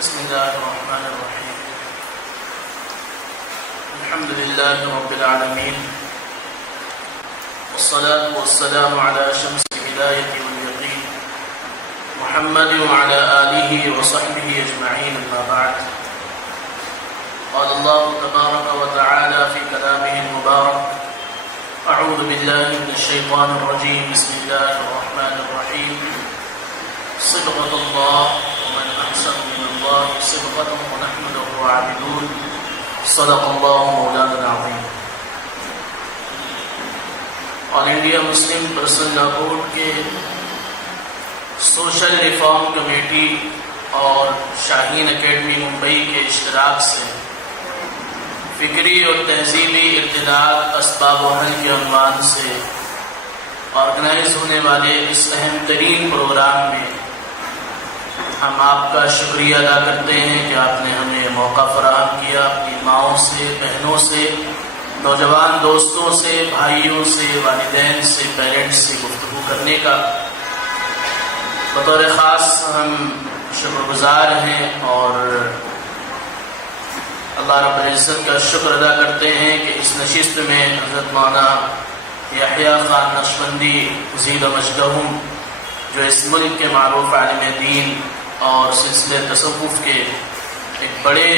بسم الله الرحمن الرحيم. الحمد لله رب العالمين، والصلاة والسلام على شمس الهداية واليقين محمد وعلى آله وصحبه أجمعين، أما بعد. قال الله تبارك وتعالى في كلامه المبارك: أعوذ بالله من الشيطان الرجيم، بسم الله الرحمن الرحيم. صبغة الله ومن أحسن من الله صبغة ونحمده عابدون. صدق الله مولانا العظيم. آل انڈیا مسلم پرسنل لا بورڈ کے سوشل ریفارم کمیٹی اور شاہین اکیڈمی ممبئی کے اشتراک سے فکری اور تہذیبی ارتداد اسباب و حل کے عنوان سے آرگنائز ہونے والے اس اہم ترین پروگرام میں ہم آپ کا شکریہ ادا کرتے ہیں کہ آپ نے ہمیں موقع فراہم کیا اپنی ماؤں سے، بہنوں سے، نوجوان دوستوں سے، بھائیوں سے، والدین سے، پیرنٹس سے گفتگو کرنے کا۔ بطور خاص ہم شکر گزار ہیں اور اللہ رب العزت کا شکر ادا کرتے ہیں کہ اس نشست میں حضرت مولانا یحییٰ خان نقشبندی زید مجدہم، جو اس ملک کے معروف عالم دین اور سلسلے تصوف کے ایک بڑے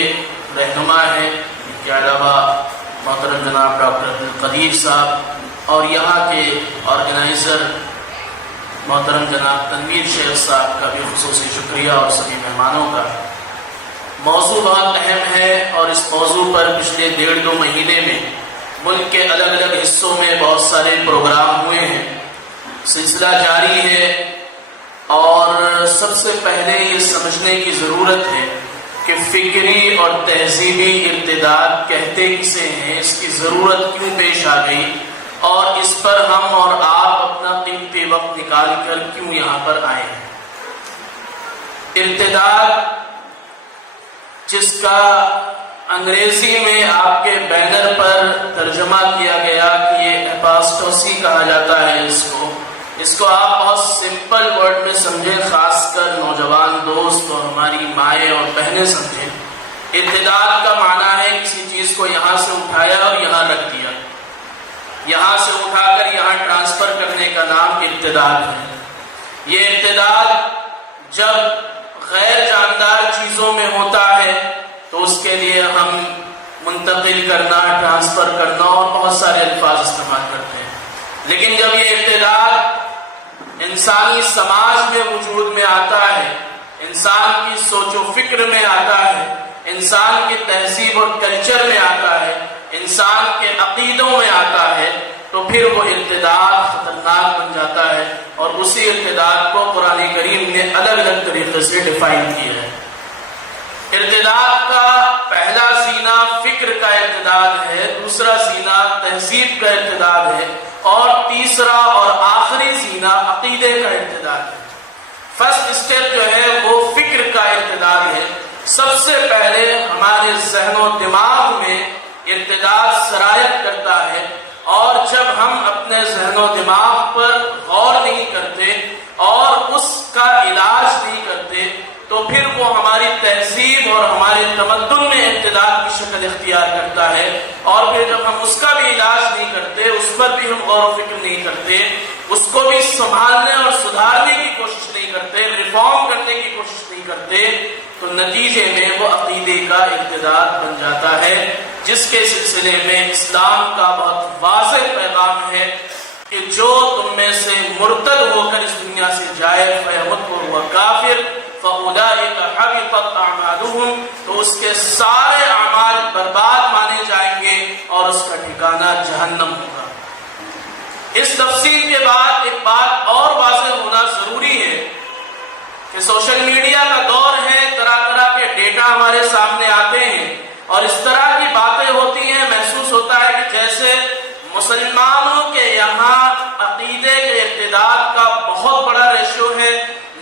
رہنما ہیں، ان کے علاوہ محترم جناب ڈاکٹر عبدالقدیر صاحب اور یہاں کے آرگنائزر محترم جناب تنویر شیخ صاحب کا بھی خصوصی شکریہ، اور سبھی مہمانوں کا۔ موضوع بہت اہم ہے اور اس موضوع پر پچھلے 1.5-2 مہینے میں ملک کے الگ الگ حصوں میں بہت سارے پروگرام ہوئے ہیں، سلسلہ جاری ہے۔ اور سب سے پہلے یہ سمجھنے کی ضرورت ہے کہ فکری اور تہذیبی ارتداد کہتے کسے ہیں، اس کی ضرورت کیوں پیش آ گئی، اور اس پر ہم اور آپ اپنا قیمتی وقت نکال کر کیوں یہاں پر آئے ہیں۔ ارتداد، جس کا انگریزی میں آپ کے بینر پر ترجمہ کیا گیا کہ یہ اپاسٹوسی کہا جاتا ہے، اس کو آپ بہت سمپل ورڈ میں سمجھیں، خاص کر نوجوان دوست اور ہماری مائیں اور بہنیں سمجھیں۔ ارتداد کا معنی ہے کسی چیز کو یہاں سے اٹھایا اور یہاں رکھ دیا، یہاں سے اٹھا کر یہاں ٹرانسفر کرنے کا نام ارتداد ہے۔ یہ ارتداد جب غیر جاندار چیزوں میں ہوتا ہے تو اس کے لیے ہم منتقل کرنا، ٹرانسفر کرنا اور بہت سارے الفاظ استعمال کرتے ہیں، لیکن جب یہ ارتداد انسانی سماج میں وجود میں آتا ہے، انسان کی سوچ و فکر میں آتا ہے، انسان کی تہذیب اور کلچر میں آتا ہے، انسان کے عقیدوں میں آتا ہے، تو پھر وہ ارتداد خطرناک بن جاتا ہے۔ اور اسی ارتداد کو قرآن کریم نے الگ الگ طریقے سے ڈیفائن کیا ہے۔ ارتداد کا پہلا زینہ فکر کا ارتداد ہے، دوسرا زینہ تہذیب کا ارتداد ہے، اور تیسرا اور آخری زینہ عقیدے کا ارتداد ہے۔ فرسٹ اسٹیپ جو ہے وہ فکر کا ارتداد ہے۔ سب سے پہلے ہمارے ذہن و دماغ میں ارتداد سرایت کرتا ہے، اور جب ہم اپنے ذہن و دماغ پر غور نہیں کرتے اور اس کا علاج نہیں کرتے تو پھر وہ ہماری تہذیب اور ہمارے تمدن میں ارتداد کی شکل اختیار کرتا ہے، اور پھر جب ہم اس کا بھی علاج نہیں کرتے، اس پر بھی ہم غور و فکر نہیں کرتے، اس کو بھی سنبھالنے اور سدھارنے کی کوشش نہیں کرتے، ریفارم کرنے کی کوشش نہیں کرتے، تو نتیجے میں وہ عقیدے کا ارتداد بن جاتا ہے، جس کے سلسلے میں اسلام کا بہت واضح پیغام ہے کہ جو تم میں سے مرتد ہو کر اس دنیا سے جائے فیمت وہو کافر فاولئک حبطت اعمالهم، تو اس کے سارے اعمال برباد مانے جائیں گے اور اس کا ٹھکانہ جہنم ہوگا۔ اس تفصیل کے بعد ایک بات اور واضح ہونا ضروری ہے کہ سوشل میڈیا کا دور ہے، طرح طرح کے ڈیٹا ہمارے سامنے آتے ہیں اور اس طرح کی باتیں ہوتی ہیں، محسوس ہوتا ہے کہ جیسے مسلمانوں کے یہاں عقیدے کے ارتداد کا بہت بڑا ریشو ہے،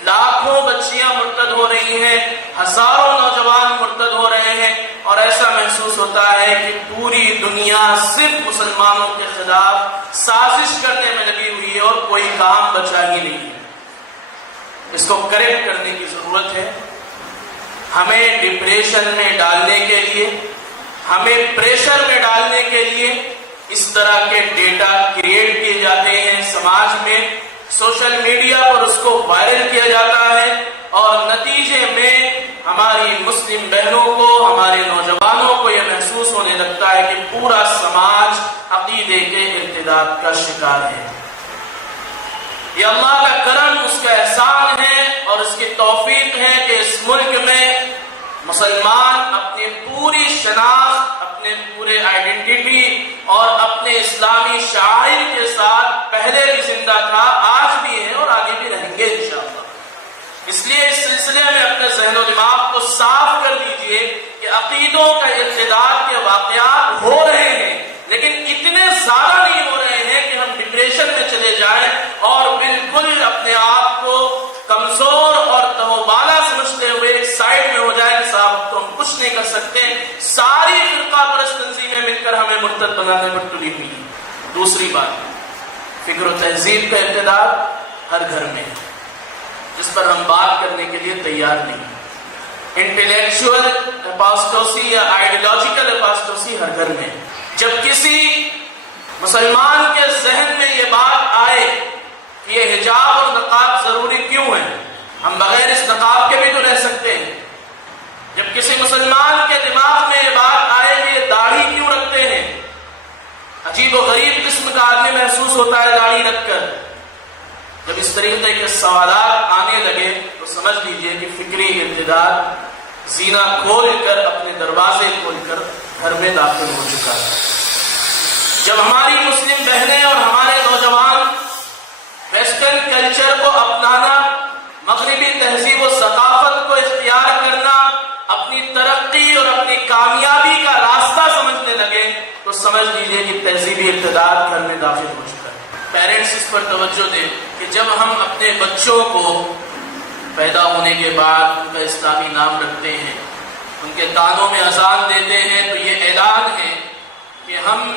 لاکھوں بچیاں مرتد ہو رہی ہیں، ہزاروں نوجوان مرتد ہو رہے ہیں، اور ایسا محسوس ہوتا ہے کہ پوری دنیا صرف مسلمانوں کے خلاف سازش کرنے میں لگی ہوئی ہے اور کوئی کام بچا ہی نہیں ہے۔ اس کو کریکٹ کرنے کی ضرورت ہے۔ ہمیں ڈپریشن میں ڈالنے کے لیے، ہمیں پریشر میں ڈالنے کے لیے اس طرح کے ڈیٹا کریٹ کیے جاتے ہیں سماج میں، سوشل میڈیا پر اس کو وائرل کیا جاتا ہے، اور نتیجے میں ہماری مسلم بہنوں کو، ہمارے نوجوانوں کو یہ محسوس ہونے لگتا ہے کہ پورا سماج عقیدے کے ارتداد کا شکار ہے۔ یہ اللہ کا کرم، اس کا احسان ہے اور اس کی توفیق ہے کہ اس ملک میں مسلمان اپنی پوری شناخت، اپنے پورے آئیڈینٹی اور اپنے اسلامی شعائر کے ساتھ پہلے بھی زندہ تھا، آج بھی ہے اور آگے بھی رہیں گے انشاءاللہ۔ اس لیے اس سلسلے میں اپنے ذہن و دماغ کو صاف کر لیجئے کہ عقیدوں کا ارتداد کے واقعات ہو رہے ہیں، لیکن اتنے زیادہ نہیں ہو رہے ہیں کہ ہم ڈپریشن میں چلے جائیں اور بالکل اپنے آپ کو کمزور اور تہوبالا سمجھتے ہوئے ایک سائڈ میں ہو جائے کہ صاحب تو ہم کچھ نہیں کر سکتے، ساری فرقہ پرست تنظیمیں مل کر ہمیں مرتد بنانے پر تلی ہوئی ہیں۔ دوسری بات، فکر و تہذیب کا ارتداد ہر گھر میں ہے، جس پر ہم بات کرنے کے لیے تیار نہیں۔ انٹلیکچوئل اپاسٹوسی یا آئیڈیولوجیکل اپاسٹوسی ہر گھر میں ہے۔ جب کسی مسلمان کے ذہن میں یہ بات آئے کہ یہ حجاب اور نقاب ضروری کیوں ہے، ہم بغیر اس نقاب کے بھی تو رہ سکتے ہیں۔ جب کسی مسلمان کے دماغ میں یہ بات آئے کہ یہ داڑھی کیوں رکھتے ہیں، عجیب و غریب قسم کا آدمی محسوس ہوتا ہے داڑھی رکھ کر، جب اس طریقے کے سوالات آنے لگے تو سمجھ لیجئے کہ فکری ارتداد زینہ کھول کر، اپنے دروازے کھول کر گھر میں داخل ہو چکا ہے۔ جب ہماری مسلم بہنیں اور ہمارے نوجوان ویسٹرن کلچر کو اپنانا، مغربی تہذیب و ثقافت کو اختیار کرنا اپنی ترقی اور اپنی کامیابی کا راستہ سمجھنے لگے تو سمجھ لیجئے کہ تہذیبی ارتداد گھر میں داخل ہو چکا ہے۔ پیرنٹس اس پر توجہ دیں کہ جب ہم اپنے بچوں کو پیدا ہونے کے بعد ان کا اسلامی نام رکھتے ہیں، ان کے کانوں میں اذان دیتے ہیں، تو یہ اعلان ہے کہ ہم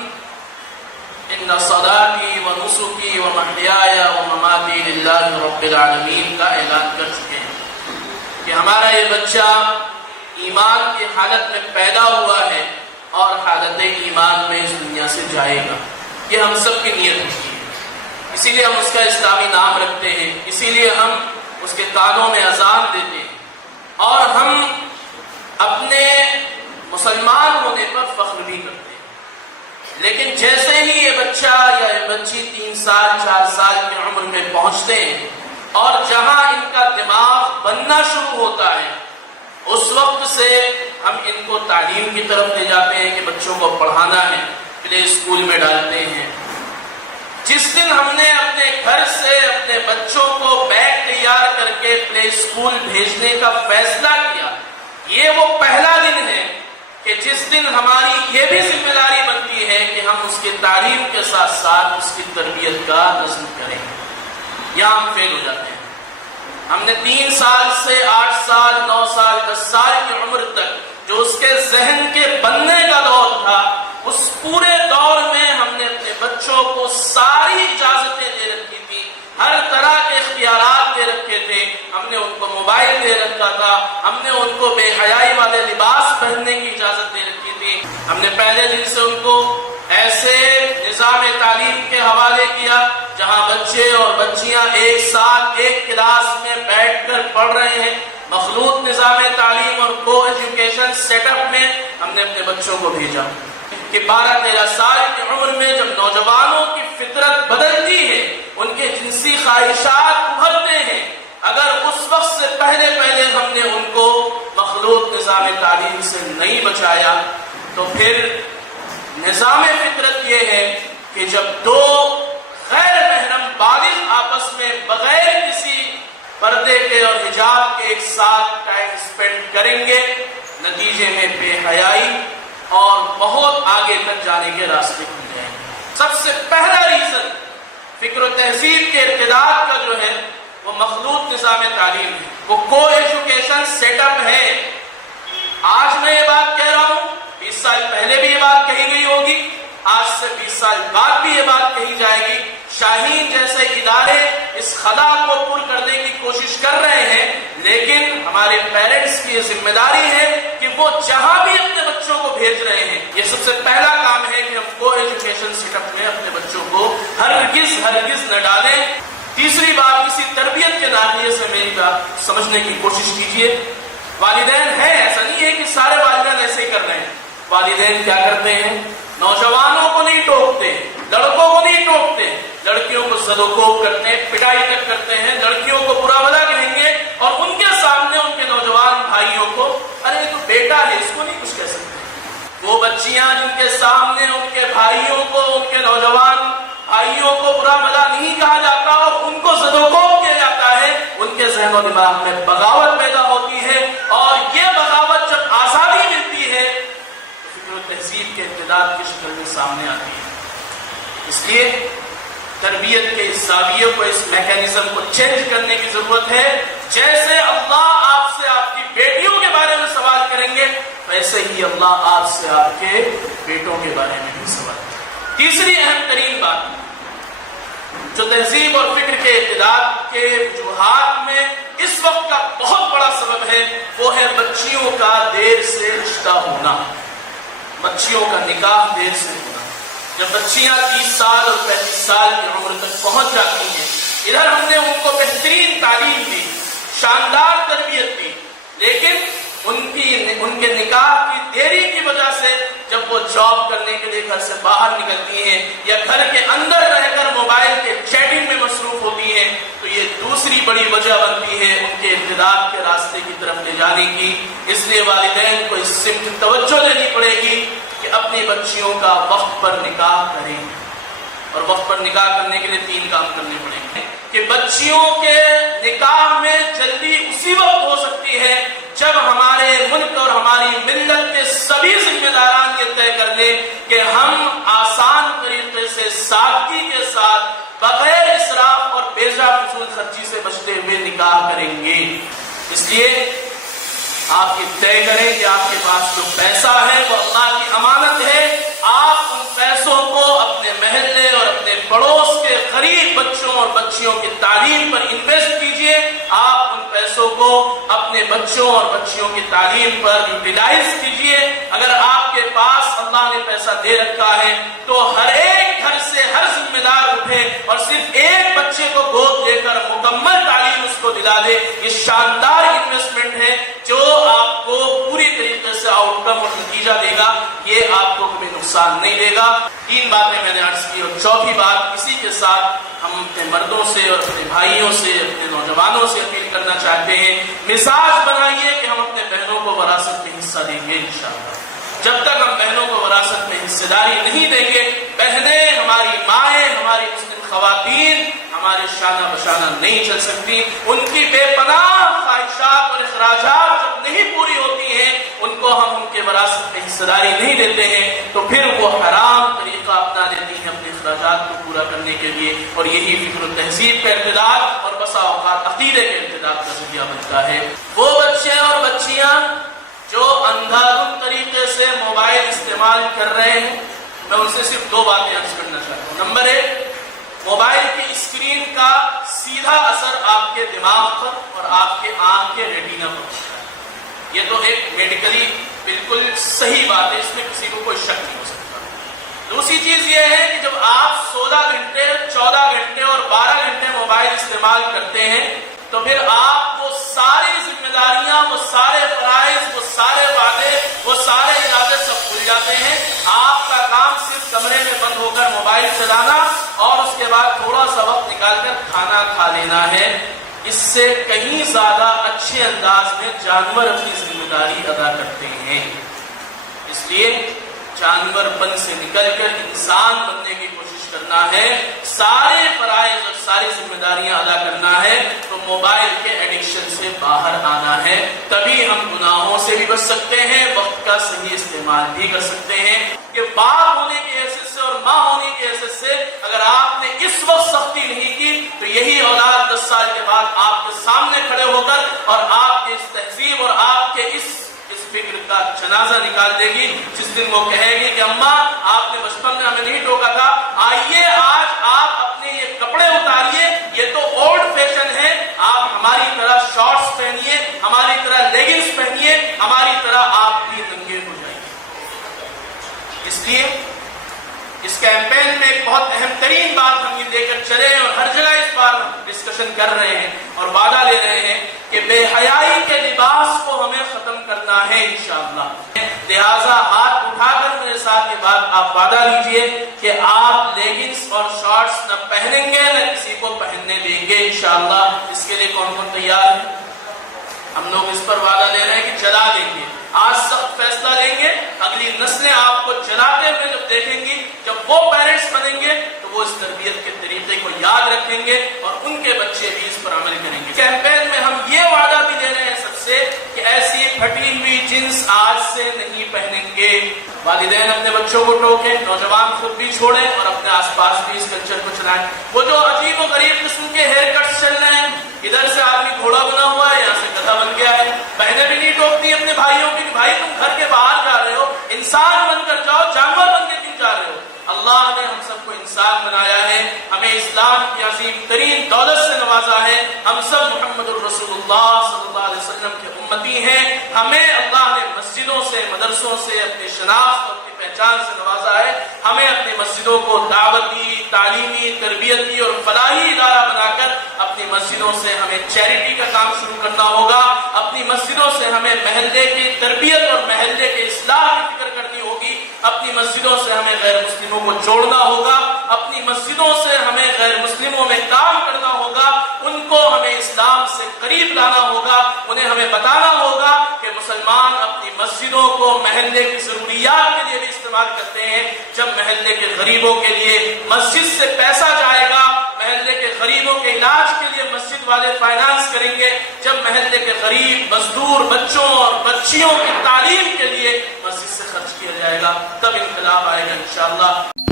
ان صلاتی و نسکی و محیای و مماتی للہ رب العالمین کا اعلان کر چکے ہیں کہ ہمارا یہ بچہ ایمان کی حالت میں پیدا ہوا ہے اور حالت ایمان میں اس دنیا سے جائے گا۔ یہ ہم سب کی نیت ہوتی ہے، اسی لیے ہم اس کا اسلامی نام رکھتے ہیں، اسی لیے ہم اس کے کانوں میں اذان دیتے ہیں، اور ہم اپنے مسلمان ہونے پر فخر بھی کرتے ہیں۔ لیکن جیسے ہی یہ بچہ یا یہ بچی 3 سال 4 سال کی عمر میں پہنچتے ہیں اور جہاں ان کا دماغ بننا شروع ہوتا ہے، اس وقت سے ہم ان کو تعلیم کی طرف لے جاتے ہیں کہ بچوں کو پڑھانا ہے، پلے اسکول میں ڈالتے ہیں۔ جس دن ہم نے اپنے گھر سے اپنے بچوں کو بیگ تیار کر کے پلے اسکول بھیجنے کا فیصلہ کیا، یہ وہ پہلا دن ہے کہ جس دن ہماری یہ بھی ذمہ داری بنتی ہے کہ ہم اس کی تعلیم کے ساتھ ساتھ اس کی تربیت کا نظم کریں۔ یہاں ہم فیل ہو جاتے ہیں۔ ہم نے 3 سال سے 8 سال 9 سال 10 سال کی عمر تک جو اس کے ذہن کے بننے کا دور تھا، اس پورے دور میں ہم نے اپنے بچوں کو ساری اجازتیں دے رکھی تھی، ہر طرح کے اختیارات دے رکھے تھے۔ ہم نے ان کو موبائل دے رکھا تھا، ہم نے ان کو بے حیائی والے لباس پہننے کی اجازت دے رکھی تھی، ہم نے پہلے دن سے ان کو ایسے نظام تعلیم کے حوالے کیا جہاں بچے اور بچیاں ایک ساتھ ایک کلاس میں بیٹھ کر پڑھ رہے ہیں۔ مخلوط نظام تعلیم اور کو ایجوکیشن سیٹ اپ میں ہم نے اپنے بچوں کو بھیجا کہ 12-13 سال کی عمر میں جب نوجوانوں کی فطرت بدلتی ہے، ان کے جنسی خواہشات ابھرتے ہیں، اگر اس وقت سے پہلے ہم نے ان کو مخلوط نظام تعلیم سے نہیں بچایا تو پھر نظام فطرت یہ ہے کہ جب 2 غیر محرم بالغ آپس میں بغیر کسی پردے کے اور حجاب کے ایک ساتھ ٹائم سپینڈ کریں گے، نتیجے میں بے حیائی اور بہت آگے تک جانے کے راستے کھل جائیں گے۔ سب سے پہلا ریزن فکر و تہذیب کے ارتداد کا جو ہے وہ مخلوط نظام تعلیم ہے، وہ کو ایجوکیشن سیٹ اپ ہے۔ آج میں یہ بات کہہ رہا ہوں، 20 سال پہلے بھی یہ بات کہی گئی ہوگی، آج سے 20 سال بعد بھی یہ بات کہی جائے گی۔ شاہین جیسے ادارے اس خلا کو پر کرنے کی کوشش کر رہے ہیں، لیکن ہمارے پیرنٹس کی یہ ذمہ داری ہے کہ وہ جہاں بھی اپنے بچوں کو بھیج رہے ہیں، یہ سب سے پہلا کام ہے کہ ہم کو ایجوکیشن سیٹ اپ میں اپنے بچوں کو ہرگز نہ ڈالیں۔ تیسری بات، اسی تربیت کے ناحیے سے میری بات سمجھنے کی کوشش کیجئے۔ والدین ہیں، ایسا نہیں ہے کہ سارے والدین ایسے ہی کر رہے ہیں، والدین کیا کرتے ہیں؟ نوجوانوں کو نہیں ٹوکتے، لڑکوں کو نہیں ٹوکتے، لڑکیوں کو زد و کوب کرتے ہیں، پٹائی تک کرتے ہیں، لڑکیوں کو برا بھلا کہیں گے، اور ان کے سامنے ان کے نوجوان بھائیوں کو، ارے تو بیٹا ہے، اس کو نہیں کچھ کہہ سکتے۔ وہ بچیاں جن کے سامنے ان کے بھائیوں کو، ان کے نوجوان بھائیوں کو برا بھلا نہیں کہا جاتا اور ان کو زد و کوب کیا جاتا ہے، ان کے ذہن و دماغ میں بغاوت پیدا ہوتی ہے، اور یہ بغاوت جب آزادی ملتی ہے تو فکر و تہذیب کے امتداد کی شکل میں سامنے آتی ہے۔ اس لیے تربیت کے اس زاویے کو، اس میکینزم کو چینج کرنے کی ضرورت ہے۔ جیسے اللہ آپ سے آپ کی بیٹیوں کے بارے میں سوال کریں گے، ویسے ہی اللہ آپ سے آپ کے بیٹوں کے بارے میں بھی سوال کریں گے۔ تیسری اہم ترین بات جو تہذیب اور فکر کے ارتداد کے وجوہات میں اس وقت کا بہت بڑا سبب ہے، وہ ہے بچیوں کا دیر سے رشتہ ہونا، بچیوں کا نکاح دیر سے ہونا۔ جب بچیاں 30 سال اور 35 سال کی عمر تک پہنچ جاتی ہیں، ادھر ہم نے ان کو بہترین تعلیم دی، شاندار تربیت دی، لیکن ان کے نکاح کی دیری کی وجہ سے جب وہ جاب کرنے کے لیے گھر سے باہر نکلتی ہیں یا گھر کے اندر رہ کر موبائل کے چیٹنگ میں مصروف ہوتی ہیں، تو یہ دوسری بڑی وجہ بنتی ہے ان کے ارتداد کے راستے کی طرف لے جانے کی۔ اس لیے والدین کو اس سمت توجہ دینی پڑے گی کہ اپنی بچیوں کا وقت پر نکاح کریں، اور وقت پر نکاح کرنے کے لیے 3 کام کرنے پڑیں گے کہ بچیوں کے نکاح میں جلدی اسی وقت ہو سکتی ہے جب ہمارے ملک اور ہماری ملت کے سبھی ذمہ داران یہ طے کر لیں کہ ہم آسان طریقے سے سادگی کے ساتھ بغیر اسراف اور بے جا فضول خرچی سے بچتے ہوئے نکاح کریں گے۔ اس لیے آپ یہ طے کریں کہ آپ کے پاس جو پیسہ ہے وہ اللہ کی امانت ہے، آپ ان پیسوں کو اپنے محلے اور اپنے پڑوس کے غریب بچوں اور بچیوں کی تعلیم پر انویسٹ کیجئے، آپ ان پیسوں کو اپنے بچوں اور بچیوں کی تعلیم پر یوٹیلائز کیجئے۔ اگر آپ کے پاس اللہ نے پیسہ دے رکھا ہے تو ہر ایک گھر سے ہر ذمہ دار اٹھے اور صرف ایک بچے کو گود دے کر مکمل تعلیم اس کو دلا دے۔ یہ شاندار انویسٹمنٹ ہے جو آپ کو پوری طریقے سے آؤٹ کم اور نتیجہ دے گا، یہ آپ کو کوئی نقصان نہیں دے گا۔ 3 باتیں میں نے عرض کی، اور چوتھی بات اسی کے ساتھ ہم اپنے مردوں سے اور اپنے بھائیوں سے، اپنے نوجوانوں سے اپیل کرنا چاہتے ہیں، مزاج بنائیے کہ ہم اپنے بہنوں کو وراثت میں حصہ دیں گے انشاءاللہ۔ جب تک ہم بہنوں کو وراثت میں حصہ داری نہیں دیں گے، بہنیں، ہماری مائیں، ہماری مسلم خواتین ہمارے شانہ بشانہ نہیں چل سکتی۔ ان کی بے پناہ خواہشات اور اخراجات جب نہیں پوری ہوتی ہیں، ان کو ہم ان کے وراثت میں حصہ داری نہیں دیتے ہیں، تو پھر وہ حرام طریقہ اپنا لیتی ہیں اپنے اخراجات کو پورا کرنے کے لیے، اور یہی فکر و تہذیب کا ارتداد اور بسا اوقات عقیدے کے ارتداد کا ذریعہ بنتا ہے۔ وہ بچے اور بچیاں جو اندھادھند طریقے سے موبائل استعمال کر رہے ہیں، میں ان سے صرف 2 باتیں عرض کرنا چاہتا ہوں۔ نمبر 1، موبائل کی اسکرین کا سیدھا اثر آپ کے دماغ پر اور آپ کے آنکھ کے ریٹینا پر ہوتا ہے، یہ تو ایک میڈیکلی بالکل صحیح بات ہے، اس میں کسی کو کوئی شک نہیں ہو سکتا۔ دوسری چیز یہ ہے کہ جب آپ 16 گھنٹے، 14 گھنٹے اور 12 گھنٹے موبائل استعمال کرتے ہیں تو پھر آپ وہ ساری ذمہ داریاں، وہ سارے فرائض، وہ سارے وعدے، وہ سارے ارادے سب بھول جاتے ہیں۔ آپ کا کام صرف کمرے میں بند ہو کر موبائل چلانا اور اس کے بعد تھوڑا سا وقت نکال کر کھانا کھا لینا ہے۔ اس سے کہیں زیادہ اچھے انداز میں جانور اپنی ذمہ داری ادا کرتے ہیں۔ اس لیے جانور پن سے نکل کر انسان بننے کی کوشش کرنا ہے، سارے فرائض اور ساری ذمہ داریاں ادا کرنا ہے، تو موبائل کے ایڈکشن سے باہر آنا ہے، تبھی ہم گناہوں سے بھی بچ سکتے ہیں، وقت کا صحیح استعمال بھی کر سکتے ہیں۔ کہ باپ ہونے کی حیثیت سے اور ماں ہونے کی حیثیت سے اگر آپ نے اس وقت سختی نہیں کی تو یہی اولاد 10 سال کے بعد آپ کے سامنے کھڑے ہو کر اور آپ کے اس تہذیب اور آپ کے اس فکر کا جنازہ نکال دے گی، جس دن وہ کہے گی کہ اماں آپ نے بچپن میں ہمیں نہیں ٹوکا تھا، آئیے آج آپ اپنے یہ کپڑے اتاریے، یہ تو اوڑھ اس لیے اس کیمپین میں ایک بہت اہم ترین بات ہم یہ لے کر چلے ہیں اور ہر جگہ اس بار ڈسکشن کر رہے ہیں اور وعدہ لے رہے ہیں کہ بے حیائی کے لباس کو ہمیں ختم کرنا ہے انشاءاللہ. لہٰذا ہاتھ اٹھا کر میرے ساتھ یہ بات آپ وعدہ لیجئے کہ آپ لیگنگز اور شارٹس نہ پہنیں گے نہ کسی کو پہننے دیں گے انشاءاللہ. اس کے لیے کون کون تیار ہے؟ ہم لوگ اس پر وعدہ لے رہے ہیں کہ جلا دیں گے. آج سخت فیصلہ لیں گے. اگلی نسلیں آپ کو جلاتے ہوئے جب دیکھیں گی، جب وہ پیرنٹس بنیں گے تو وہ اس تربیت کے طریقے کو یاد رکھیں گے اور ان کے بچے بھی اس پر عمل کریں گے. کیمپین میں ہم یہ وعدہ بھی لے رہے ہیں سب سے کہ ایسی پھٹی ہوئی جنس آج سے نہیں پہنیں گے. والدین اپنے بچوں کو ٹوکیں، نوجوان خود بھی چھوڑیں اور اپنے آس پاس بھی اس کلچر کو چلائیں. وہ جو عجیب و غریب قسم کے ہیئر کٹس چل رہے ہیں، ادھر سے آدمی گھوڑا بنا ہوا ہے، یہاں سے گدھا بن گیا ہے. بہنیں بھی نہیں ٹوکتی اپنے بھائیوں کی، بھائی تم گھر کے باہر جا رہے ہو، انسان بن کر جاؤ، جانور بن کے کیوں جا رہے ہو؟ اللہ نے ہم سب کو انسان بنایا ہے، ہمیں اسلام کی عظیم ترین دولت سے نوازا ہے. ہم سب محمد الرسول اللہ صلی اللہ علیہ وسلم کے امتی ہیں. ہمیں اللہ نے مسجدوں سے، مدرسوں سے اپنی شناخت اور اپنی پہچان سے نوازا ہے. ہمیں اپنی مسجدوں کو دعوتی، تعلیمی، تربیتی اور فلاحی ادارہ بنا کر اپنی مسجدوں سے ہمیں چیریٹی کا کام شروع کرنا ہوگا. اپنی مسجدوں سے ہمیں محلے کی تربیت اور محلے کے اصلاح کی فکر کرنی ہوگی. اپنی مسجدوں سے ہمیں غیر مسلموں کو جوڑنا ہوگا. اپنی مسجدوں سے ہمیں غیر مسلموں میں کام کرنا ہوگا. ان کو ہمیں اسلام سے قریب لانا ہوگا. انہیں ہمیں بتانا ہوگا کہ مسلمان اپنی مسجدوں کو محلے کی ضروریات کے لیے بھی استعمال کرتے ہیں. جب محلے کے غریبوں کے لیے مسجد سے پیسہ جائے گا، محلے کے غریبوں کے علاج کے لیے مسجد والے فائنانس کریں گے. جب محلے کے غریب مزدور بچوں اور بچیوں کی تعلیم کے لیے مسجد سے خرچ کیا جائے گا، تب انقلاب آئے گا انشاءاللہ.